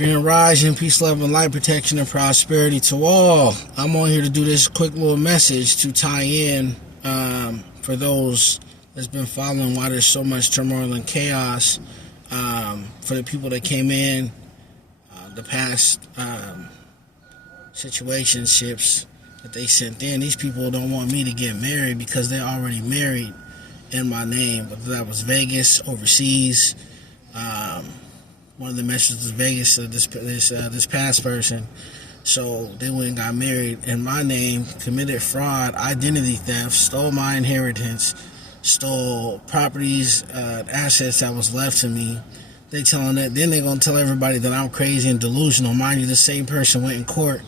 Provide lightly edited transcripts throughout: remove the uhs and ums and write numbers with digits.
Grand Rising, peace, love, and light, protection, and prosperity to all. I'm on here to do this quick little message to tie in for those that's been following why there's so much turmoil and chaos. For the people that came in, the past situationships that they sent in, these people don't want me to get married because they're already married in my name. Whether that was Vegas, overseas. One of the messages was Vegas, this past person. So they went and got married in my name, committed fraud, identity theft, stole my inheritance, stole properties, assets that was left to me. They telling that, then they're gonna tell everybody that I'm crazy and delusional. Mind you, the same person went in court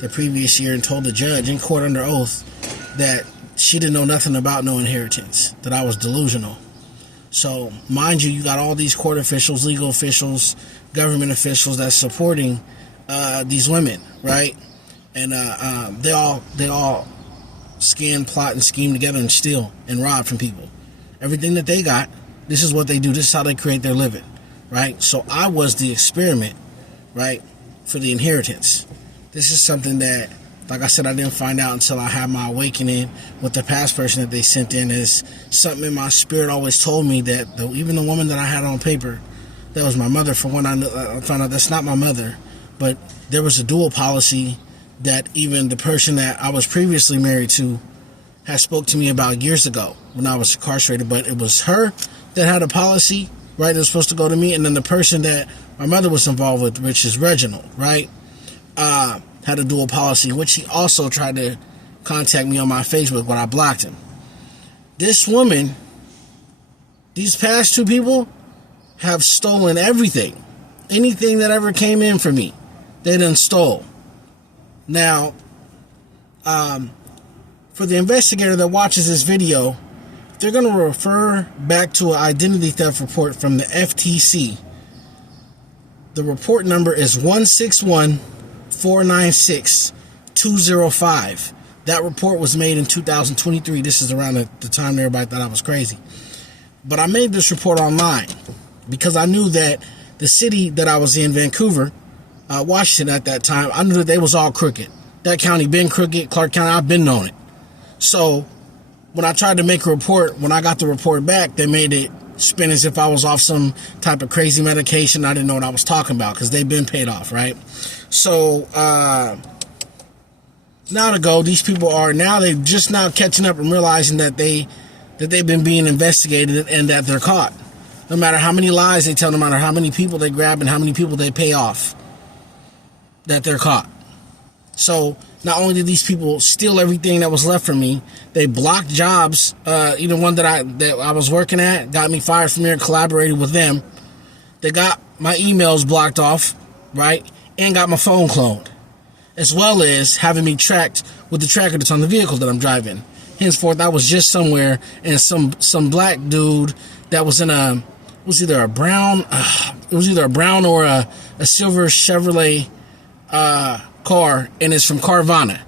the previous year and told the judge in court under oath that she didn't know nothing about no inheritance, that I was delusional. So, mind you, you got all these court officials, legal officials, government officials that's supporting these women, right? And they all scan, plot, and scheme together and steal and rob from people. Everything that they got, this is what they do. This is how they create their living, right? So I was the experiment, right, for the inheritance. This is something that, like I said, I didn't find out until I had my awakening with the past person that they sent in. Is something in my spirit always told me that even the woman that I had on paper, that was my mother. For when I found out that's not my mother, but there was a dual policy that even the person that I was previously married to had spoke to me about years ago when I was incarcerated. But it was her that had a policy, right, that was supposed to go to me, and then the person that my mother was involved with, which is Reginald, right, had a dual policy, which he also tried to contact me on my Facebook, but I blocked him. This woman, these past two people, have stolen everything. Anything that ever came in for me, they done stole. Now, for the investigator that watches this video, they're going to refer back to an identity theft report from the FTC. The report number is 161-496-205. That report was made in 2023. This is around the time everybody thought I was crazy. But I made this report online because I knew that the city that I was in, Vancouver, Washington at that time, I knew that they was all crooked. That county been crooked. Clark County, I've been on it. So when I tried to make a report, when I got the report back, they made it spin as if I was off some type of crazy medication. I didn't know what I was talking about because they've been paid off, right? So now to go, these people are now, they're just now catching up and realizing that they've been being investigated and that they're caught. No matter how many lies they tell, no matter how many people they grab and how many people they pay off, that they're caught. So not only did these people steal everything that was left from me, they blocked jobs. Even one that I was working at, got me fired from there, collaborated with them. They got my emails blocked off, right? And got my phone cloned, as well as having me tracked with the tracker that's on the vehicle that I'm driving. Henceforth, I was just somewhere, and some black dude that was in it was either a brown or a silver Chevrolet car, and it's from Carvana.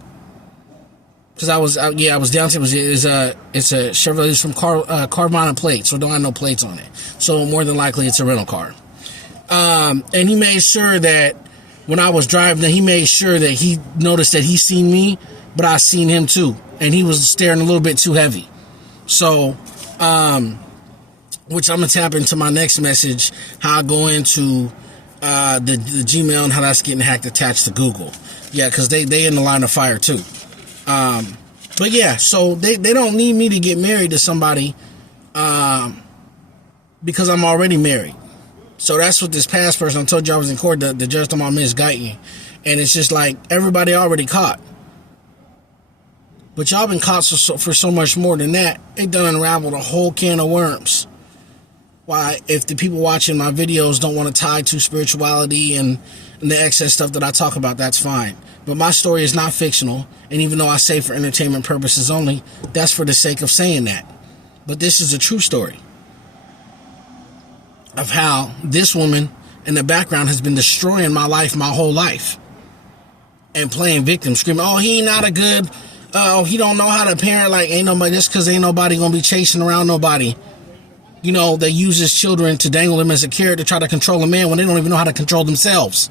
Because I was downtown. It's a Chevrolet. It's from Carvana plates, so don't have no plates on it. So more than likely, it's a rental car. And he made sure that when I was driving, he made sure that he noticed that he seen me, but I seen him too, and he was staring a little bit too heavy. So, which I'm gonna tap into my next message, how I go into the Gmail and how that's getting hacked attached to Google. Yeah, because they in the line of fire too. But yeah, so they don't need me to get married to somebody because I'm already married. So that's what this past person, I told you I was in court, the judge told me I'm misguiding. And it's just like, everybody already caught. But y'all been caught for so much more than that. It done unraveled a whole can of worms. Why, if the people watching my videos don't want to tie to spirituality and the excess stuff that I talk about, that's fine. But my story is not fictional. And even though I say for entertainment purposes only, that's for the sake of saying that. But this is a true story of how this woman in the background has been destroying my life, my whole life, and playing victim, screaming, oh, he not a good, he don't know how to parent. Like, ain't nobody, just because ain't nobody gonna be chasing around nobody. You know, they use his children to dangle them as a carrot to try to control a man when they don't even know how to control themselves.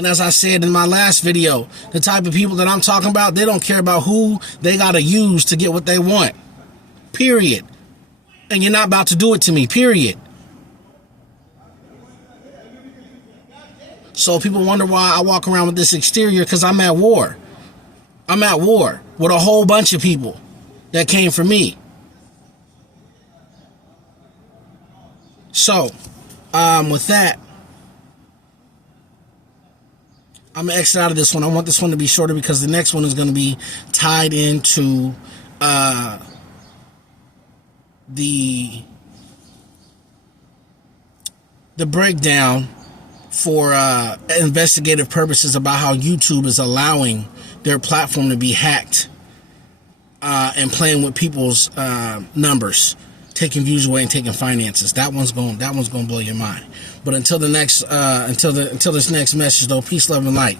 And as I said in my last video, the type of people that I'm talking about, they don't care about who they got to use to get what they want. Period. And you're not about to do it to me. Period. So people wonder why I walk around with this exterior, because I'm at war. I'm at war with a whole bunch of people that came for me. So, with that, I'm going to exit out of this one. I want this one to be shorter because the next one is going to be tied into the breakdown for investigative purposes about how YouTube is allowing their platform to be hacked and playing with people's numbers, taking views away and taking finances. That one's going to blow your mind. But until the next until this next message though, peace, love, and light.